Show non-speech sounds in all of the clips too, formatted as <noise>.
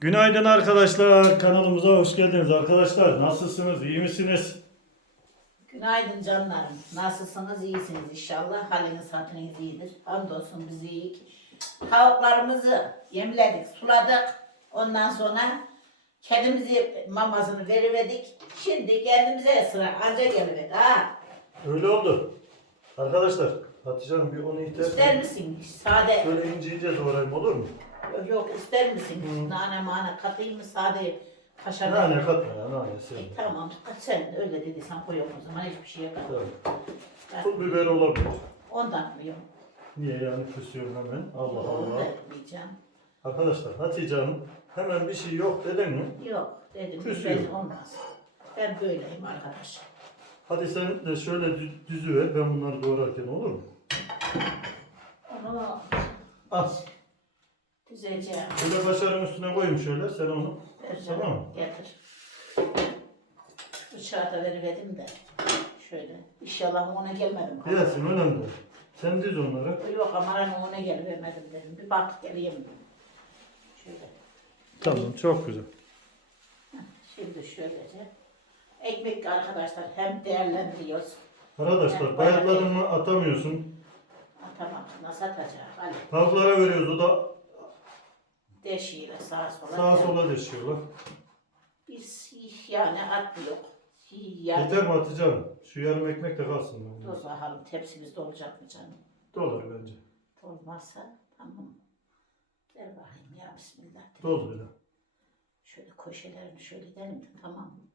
Günaydın arkadaşlar. Kanalımıza hoş geldiniz arkadaşlar. Nasılsınız? İyi misiniz? Günaydın canlarım. Nasılsınız? İyisiniz inşallah. Haliniz hatırınız iyidir. Hamdolsun biz iyiyiz. Tavuklarımızı yemledik, suladık. Ondan sonra kedimizi mamasını veriverdik. Şimdi kendimize sıra anca geliverdi ha. Öyle oldu. Arkadaşlar Hatice Hanım bir onu İster iter. misin? Sade. Şöyle ince ince doğrayayım olur mu? Yok, ister misin? Hı. Nane mane katayım mı sade kaşar? Nane katma ya nane E, sevdim. tamam sen öyle dediysen koyalım o zaman hiçbir şey yapamam. Tabii. Pul biber olabilir. Ondan koyuyorum. Niye yani küsüyorum hemen? Allah Allah. vermeyeceğim. Arkadaşlar Hatice Hanım hemen bir şey yok dedin mi? Yok dedim Küsüyor. ben olmaz. Ben böyleyim arkadaş. Hadi sen de şöyle dü- düzü ver ben bunları doğrarken olur mu? Onu Az. Düzeceğim. Şöyle başarın üstüne koyayım şöyle sen onu. Vereceğim. Tamam mı? Getir. Bıçağı da veriverdim de. Şöyle. İnşallah ona gelmedim. Gelsin önemli değil. Sen diz onları. Yok aman ona gelivermedim dedim. Bir bak geleyim. Şöyle. Tamam çok güzel. Şimdi şöylece. Ekmek arkadaşlar hem değerlendiriyoruz. Arkadaşlar Yani bayatladın mı atamıyorsun. Ha, tamam nasıl atacağım? Hadi. Tavuklara veriyoruz o da Deşiyle sağa sola. sağa sola deşiyorlar. Biz yani atmıyor. Yani. Yeter mi Hatice Hanım? Şu yarım ekmek de kalsın. Dur bakalım tepsimizde olacak mı canım? Dolar bence. Olmazsa tamam. Ver bakayım ya bismillah. Dolu bile. Şöyle köşelerini şöyle derim de tamam mı?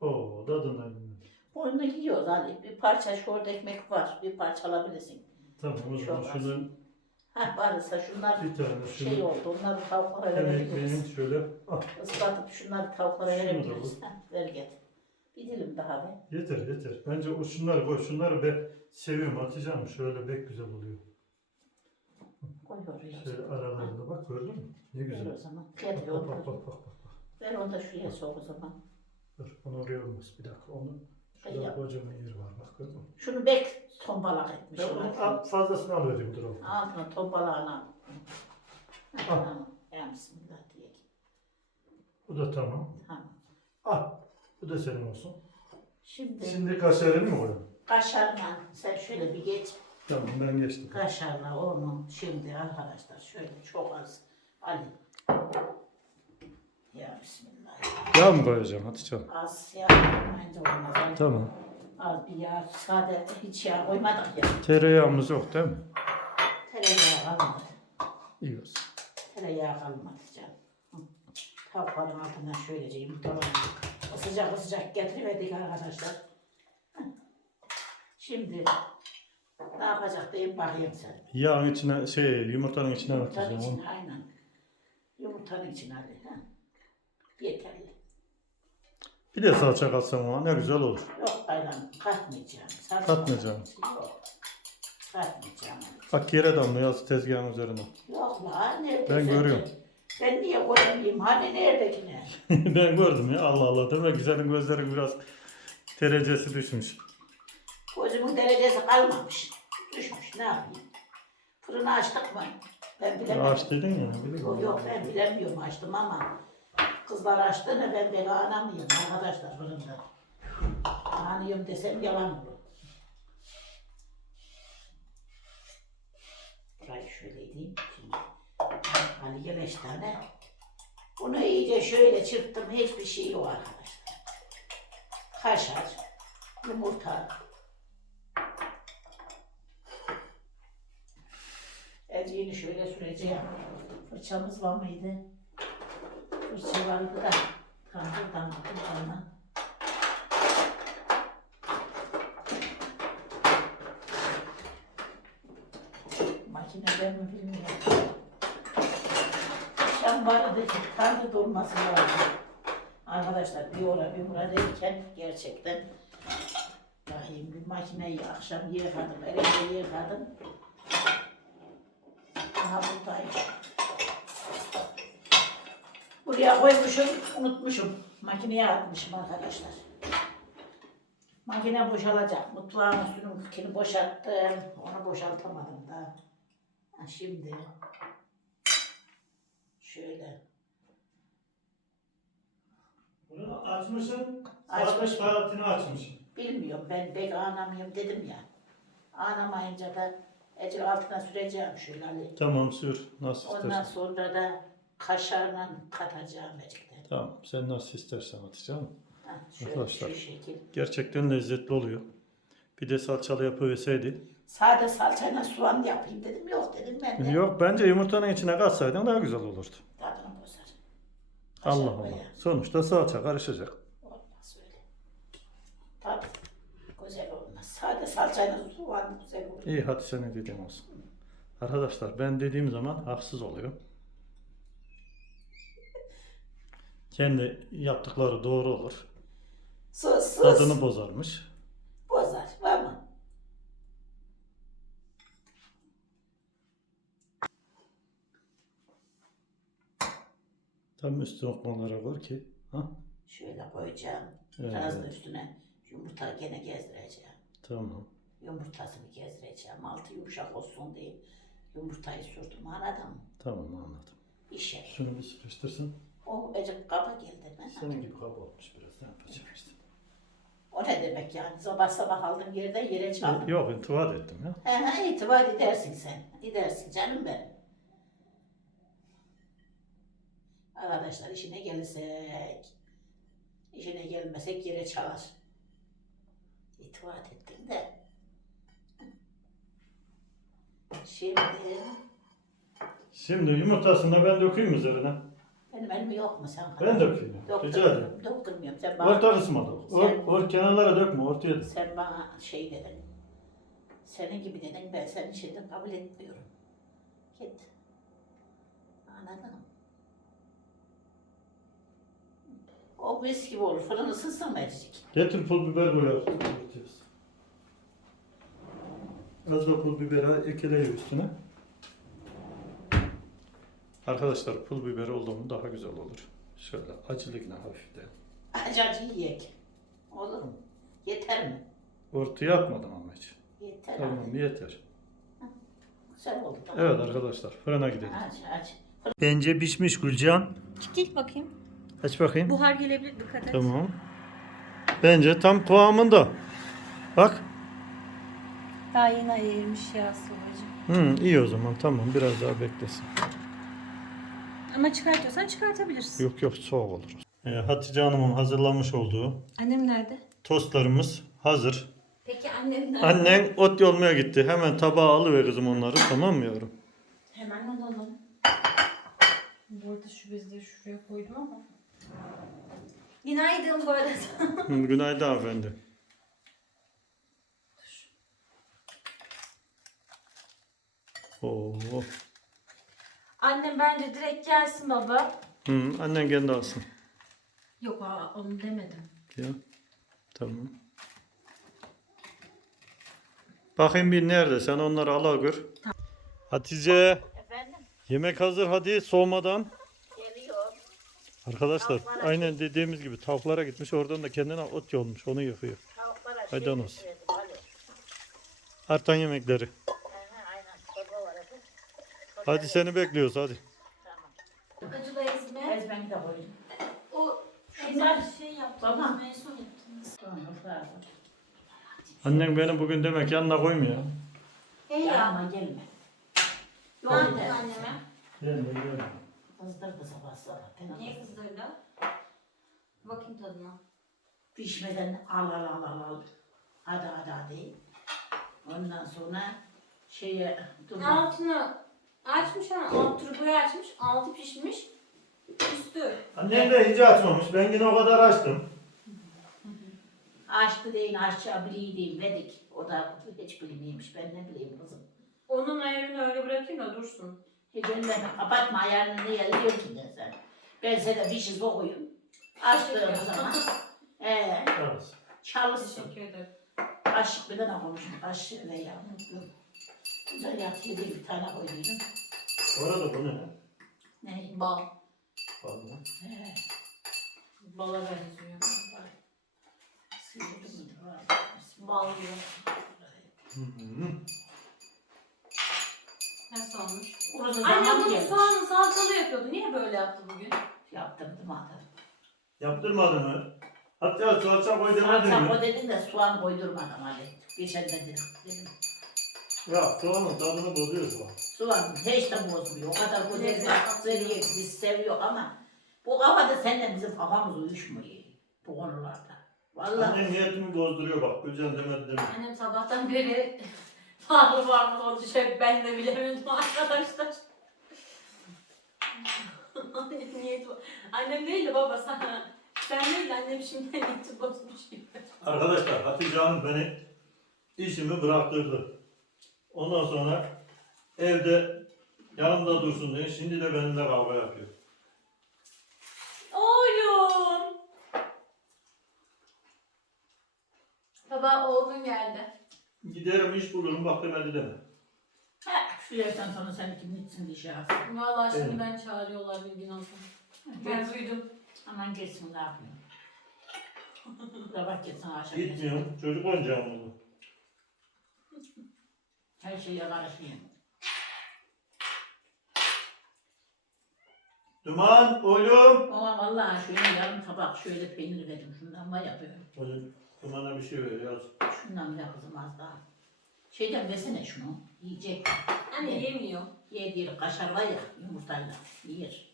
Oo tadından bilmem. Onu yiyoruz Ali. Bir parça şurada ekmek var. Bir parça alabilirsin. Tamam o zaman şunu Ha varsa şunlar bir tane şey oldu. Onları tavuklara hem verebiliriz. ekmeğin şöyle ah, Islatıp şunları tavuklara Şunu da verebiliriz. Ha, ver get. Bir dilim daha be. yeter yeter. Bence o şunları koy. Şunları ben seviyorum Hatice Hanım. Şöyle pek güzel oluyor. Koy oraya. Şöyle aralarında bak gördün mü? Ne Ver güzel. o zaman. Get Bak onu. bak bak bak. bak. Ver onu da şuraya sok o zaman. Dur onu oraya olmaz. Bir dakika onu. Şurada Yap. kocaman yer var bak gördün mü? Şunu bek tombalak etmiş. Ben onu al, fazlasını alıvereyim dur oğlum. Altına tombalağını al. <laughs> Ya bismillah diye. Bu da tamam. Tamam. Al. Bu da senin olsun. Şimdi Şimdi kaşarını mı koyalım? kaşarla sen şöyle bir geç. Tamam ben geçtim. Kaşarla onu şimdi arkadaşlar şöyle çok az. Ali. Ya bismillah. Yağ mı koyacağım Hatice Hanım? Az yağ olmaz. Ali. Tamam. Az bir yağ. Sade hiç yağ koymadık ya. Tereyağımız yok değil mi? Tereyağı kalmadı. İyi olsun. Tereyağı kalmadı canım. Hı. Tavukların altından şöylece yumurtalarını sıcak sıcak getiriverdik arkadaşlar. Hı. Şimdi ne yapacak diyeyim bakayım sen. Yağın içine şey yumurtanın içine Yumurtanın atacağım içine aynen. Yumurtanın içine hadi. Ha. Yeterli. Bir de salça katsam ona ne güzel olur. Yok bayram katmayacağım. Salça Katmayacağım. Yok. Katmayacağım. Bak yere damlıyor tezgahın üzerine. Yok lan nerede? Ben görüyorum. Ben niye koyayım? Hani neredekine? <laughs> ben gördüm ya Allah Allah. Demek ki senin gözlerin biraz derecesi düşmüş. Gözümün derecesi kalmamış. Düşmüş ne yapayım? Fırını açtık mı? Ben bilemem. Ağaç dedin ya. Yok, yok ben bilemiyorum açtım ama kızlar açtığını ben beni anamıyorum arkadaşlar fırında. Anıyorum desem yalan olur. Burayı şöyle edeyim. Şimdi Ali gel tane. Bunu iyice şöyle çırptım. Hiçbir şey yok arkadaşlar. Kaşar, yumurta, Eceğini şöyle süreceğim. Fırçamız var mıydı? Fırça vardı da tandırdan tandırdan. Makinede mi bilmiyorum. Şam vardı ki tandır dolması lazım. Arkadaşlar bir ora bir bura derken gerçekten Rahim bir makineyi akşam yıkadım, elimde yıkadım. Aha buradayım. Buraya koymuşum, unutmuşum. Makineye atmışım arkadaşlar. Makine boşalacak. Mutfağın üstünü boşalttım. Onu boşaltamadım da. Ha, şimdi şöyle Açmışsın. Açmış. Saat saatini açmışsın. Bilmiyorum ben pek anlamıyorum dedim ya. Anlamayınca da Ece altına süreceğim şöyle. Tamam sür. Nasıl Ondan istersen. sonra da kaşarla katacağım Ece'den. Tamam sen nasıl istersen atacağım. Ha, şöyle Arkadaşlar. şu şekil. Gerçekten lezzetli oluyor. Bir de salçalı yapıverseydi. Sade salçayla soğan yapayım dedim. Yok dedim ben de. Yok bence yumurtanın içine katsaydın daha güzel olurdu. Tadını bozar. Allah Kaşar Allah. koyar. Sonuçta salça karışacak. Olmaz öyle. Tabii. Güzel olmaz. Sade salçayla soğan güzel olur. İyi hadi senin dediğin olsun. Arkadaşlar ben dediğim zaman haksız oluyor. Kendi yaptıkları doğru olur. Sus sus. Tadını bozarmış. Bozar. Var mı? Tam üstü lokmalara koy ki. Ha? Şöyle koyacağım. Evet. Biraz da üstüne yumurta gene gezdireceğim. Tamam. Yumurtasını gezdireceğim. Altı yumuşak olsun diye yumurtayı sürdüm. Anladın mı? Tamam anladım. İşe. Şunu bir sıkıştırsın. O kaba geldi. Ne? Senin gibi kaba olmuş biraz. Ne yapacağım işte. O ne demek yani? Sabah sabah aldığım yerden yere çaldım. Yok intibat ettim ya. He he itibar edersin sen. Edersin canım benim. Arkadaşlar işine gelirsek, işine gelmesek yere çalar. İtibar ettin de. Şimdi Şimdi yumurtasını da ben dökeyim üzerine. Benim elim yok mu sen? Ben dökeyim. Rica ederim. Döktürmüyorum. Sen bana, Orta kısma dök. Or, or, kenarlara dökme ortaya dök. sen bana şey dedin. Senin gibi dedin ben senin şeyden kabul etmiyorum. Git. Anladın mı? O mis gibi olur. Fırın ısınsın mı Ecik? Getir pul biber koyar. Az da pul biberi ekleyin üstüne. Arkadaşlar pul biber oldu mu daha güzel olur. Şöyle acılıkla hafiften. Acı acı yiyek. Olur mu? Yeter mi? Ortaya atmadım ama hiç. Yeter. Tamam yeter. Güzel oldu. Tamam. Evet arkadaşlar fırına gidelim. Aç aç. Bence pişmiş Gülcan. Git bakayım. Aç bakayım. Buhar gelebilir dikkat et. Tamam. Bence tam kıvamında. Bak. Daha yeni ayırmış ya babacığım. Hı, iyi o zaman tamam biraz daha beklesin. Ama çıkartıyorsan çıkartabilirsin. Yok yok soğuk olur. Ee, Hatice Hanım'ın hazırlamış olduğu Annem nerede? tostlarımız hazır. Peki annem nerede? Annen ot yolmaya gitti. Hemen tabağa alıver kızım onları tamam mı yavrum? Hemen alalım. Bu arada şu de şuraya koydum ama. Günaydın bu arada. Hı, Günaydın hanımefendi. Oo. Annem bence direkt gelsin baba. Hı, annen kendi alsın. Yok aa, onu demedim. Ya. Tamam. Bakayım bir nerede? Sen onları al gör. Hatice. Efendim? Yemek hazır hadi soğumadan. Geliyor. Arkadaşlar Tavuklara aynen dediğimiz gibi tavuklara gitmiş oradan da kendine ot yolmuş onu yapıyor. Tavuklara Haydi şey getirdim. Artan yemekleri. Hı hı, Aynen. Çorba var. hadi. Hadi seni bekliyoruz hadi. Tamam. Acılı ezme. Ezmeni de koydum. O Şunlar- şey yaptınız. Tamam. En son yaptınız. Tamam. bravo. Annen beni bugün demek yanına koymuyor. Hey ya. gelme. Ne Yok yaptın edersin anneme? sen. Gelme gelme. Kızdırdı sabah sabah. Ben Niye kızdım. kızdırdı? Bakayım tadına. Pişmeden al al al al al. Hadi hadi hadi. Ondan sonra şeye dur. Altını açmış ama alt turbayı açmış. Altı pişmiş. Üstü. Annem de hiç açmamış. Ben yine o kadar açtım. Açtı değil aşağı bileyim dedik. O da hiç bilmeymiş. Ben ne bileyim kızım. Onun ayarını öyle bırakayım da dursun. Hiç ellerini kapatma ayarını niye eliyor ki ne sen. Ben size bir şey sokuyum. Açtığım zaman. Ee, Evet. çalışsın. Teşekkür ederim. Kaşık bir tane koymuşum. Kaşığı veya unuttum. Güzel yatıyor bir tane koyduydum. Orada bu ne? Ne? Bal. Vallahi. Ee, Bala benziyor. Bal gibi. Hı hı. Nasıl olmuş? Orası Anne zaman bunu gelmiş. salçalı yapıyordu. Niye böyle yaptı bugün? Yaptırdım adam. Yaptırmadı mı? Hatta salça koy demedim Salça mi? o dedin de soğan koydurmadım Ali. Geçen de dedim. dedim. Ya soğanın tadını bozuyor soğan. Soğan hiç de bozmuyor. O kadar güzel veriyor biz seviyor ama bu kafada seninle bizim kafamız uyuşmuyor bu konularda. Vallahi Anne niyetimi bozduruyor bak. Güzel demedi mi? Annem sabahtan beri <laughs> farklı farklı konuşacak ben de bilemedim arkadaşlar. Annem niyeti Annem değil de baba sana. Sen değil de annem şimdi niyeti bozmuş gibi. Arkadaşlar Hatice Hanım beni işimi bıraktırdı. Ondan sonra evde yanımda dursun diye şimdi de benimle kavga yapıyor. Oğlum. Baba oğlum geldi. Giderim iş bulurum bak demedi deme. şu yaştan sonra sen kim gitsin dışarı. Vallahi Evet. şimdiden çağırıyorlar bilgin olsun. Ben duydum. Aman geçsin ne yapayım. Sabah gitsin akşam. Gitmiyorum. Çocuk oyuncağım bunu. Her şeye karışayım. Duman oğlum. Ama vallahi şöyle yarım tabak şöyle peynir verdim. Şundan var yapıyorum. Oğlum dumana bir şey ver yaz. Şundan da kızım az daha. Şeyden versene şunu. Yiyecek. Anne yemiyor. Ye diyor kaşar var ya yumurtayla. Yer.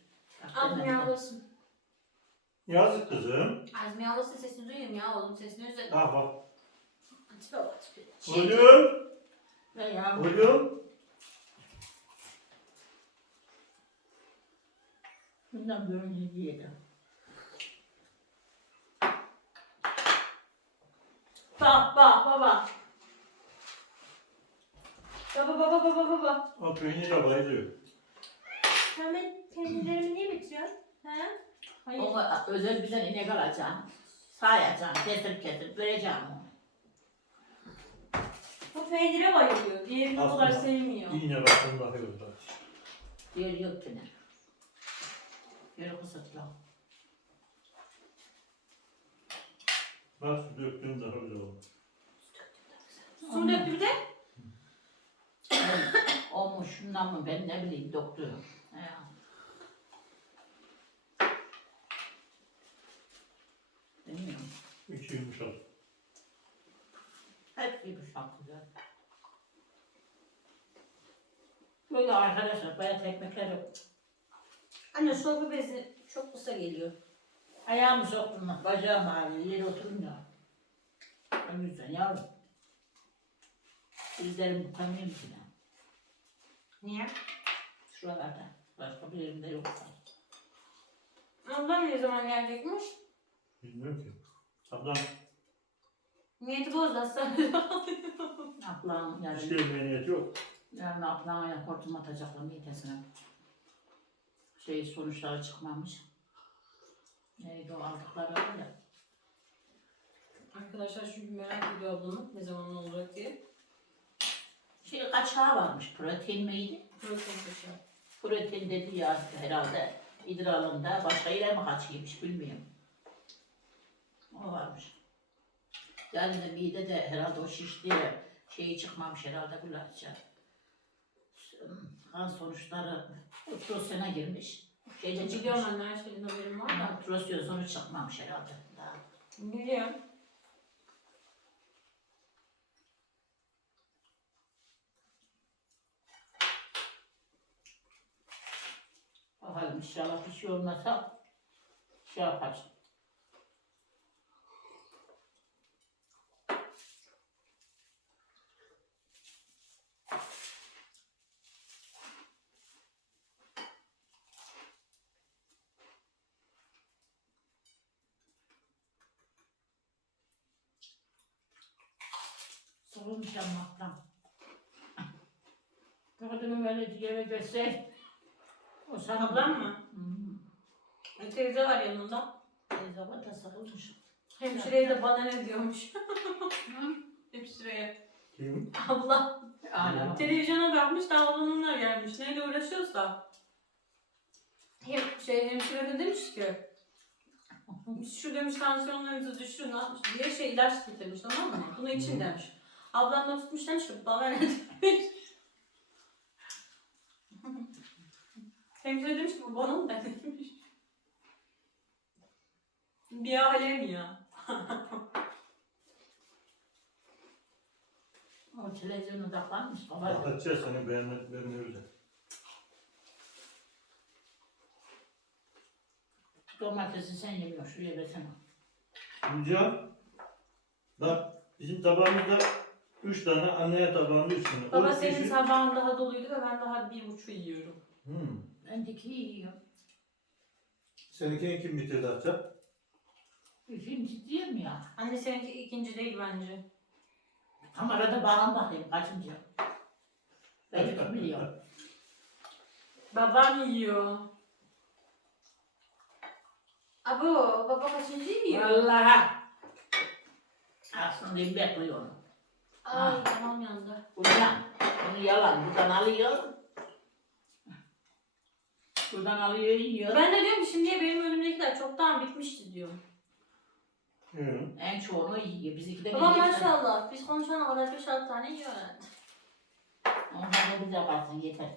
Bak Azmi demedim. ağlasın. Yaz kızım. Azmi ağlasın sesini duyuyorum ya oğlum sesini özledim. Ha bak. Tipe bak. Şey, Oğlum. Ve ya Oğlum. bundan görünce yiyelim. Bak bak baba. Baba baba baba baba. O peynire bayılıyor. Benim peynirlerimi niye bitiriyorsun? He? Hayır. Ona özel güzel inek alacağım. Sayacağım, kesip kesip vereceğim onu. Bu peynire bayılıyor. Diğerini o kadar Aslında sevmiyor. İğne bakımda yok. Diyor yok ki ne. Yürü kısıtlı. Bak su döktüğüm daha güzel oldu. Su döktü de. O mu şundan mı ben ne bileyim doktorum. Ya. Bilmiyorum. İçi yumuşak. Bir bıçak güzel. Böyle arkadaşlar bayat ekmekleri Anne sofra bezi çok kısa geliyor. ayağımı soktum lan bacağım ağrıyor yere oturunca. O yüzden yavrum. Dizlerim tutamıyorum ki ben. Niye? Şuralarda. Başka bir yerimde yok. Ablam ne zaman gelecekmiş? Bilmiyorum ki. Ablam Niyeti bozdu hastanede. <laughs> Ablam hiç yarın, niyet yok. yarın ablama ya hortum atacaklar midesine. Şey sonuçları çıkmamış. Neydi o aldıkları var ya. Arkadaşlar çünkü merak ediyor ablamın ne zaman olacak diye. Şey kaçağı varmış. Protein miydi? Protein kaçağı. Protein dedi ya herhalde idrarında başka yere mi kaçıymış bilmiyorum. O varmış. Yani de mide de herhalde o şişti şeyi çıkmamış herhalde Gülayça. Kan sonuçları ultrasona girmiş. Şeyde çıkmış. Biliyorum anne her şeyin haberim var da. ultrason sonuç çıkmamış herhalde. Daha. Biliyorum. Bakalım inşallah bir şey olmasa şey yapar. Sorulmuş anlatmam. Kadını böyle yere göster. O sana Ablam mı? Hı. E, teyze var yanında. Teyze var da sarılmış. Hemşireye de bana ne diyormuş. <laughs> Hı? Hemşireye. Kim? Abla. Ağlama. Televizyona bakmış da onunla gelmiş. Neyle uğraşıyorsa. Hem, şey, hemşire de demiş ki şu demiş tansiyonlarınızı düşürün ne yapmış diye şey ilaç getirmiş tamam mı? Bunu için demiş. Ablam da tutmuş demiş ki bana ne demiş. Hemşire demiş ki bu bana mı demiş. Bir alem ya. O televizyona taklanmış babacığım. Hatice seni beğenmek beğeniyoruz. Domatesi sen yemiyorsun şuraya versene. Gülcan, bak bizim tabağımızda üç tane anneye tabağında üç tane. Baba O senin kişi- tabağın daha doluydu ve ben daha bir buçuğu yiyorum. Hmm. Ben de iki yiyorum. Seninkini kim bitirdi Hatice? Film ciddiyim ya. Anne seninki ikinci değil bence. Kamerada bağlan bakayım kaçıncı. Ben kim biliyorum. <laughs> Babam yiyor. Abo, baba kaçıncı yiyor? Vallahi. Aslında ben bekliyorum. Ay tamam yandı. Buradan. Bunu yalan. Buradan alıyor. Buradan alıyor yiyor. Ben de diyorum ki şimdiye benim önümdekiler çoktan bitmişti diyorum. Hı. En çoğunu yiyor. Bizimki de Baba bir maşallah biz konuşana kadar 5-6 tane yiyor herhalde. Ondan da bize kalsın yeter.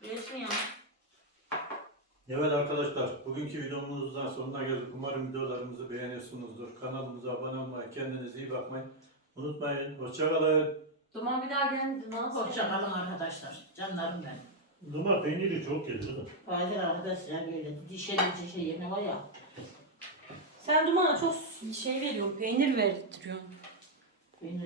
Yetmiyor. Evet arkadaşlar, bugünkü videomuzun sonuna geldik. Umarım videolarımızı beğeniyorsunuzdur. Kanalımıza abone olmayı, kendinize iyi bakmayın. Unutmayın. Hoşçakalın. Duman bir daha gelin. Nasıl? Hoşça kalın arkadaşlar. Canlarım benim. Duma peyniri çok yedi değil mi? Bazen arkadaşlar böyle dişe dişe yeme var ya. Sen dumana çok şey veriyorsun, peynir verdirtiyorsun. Beni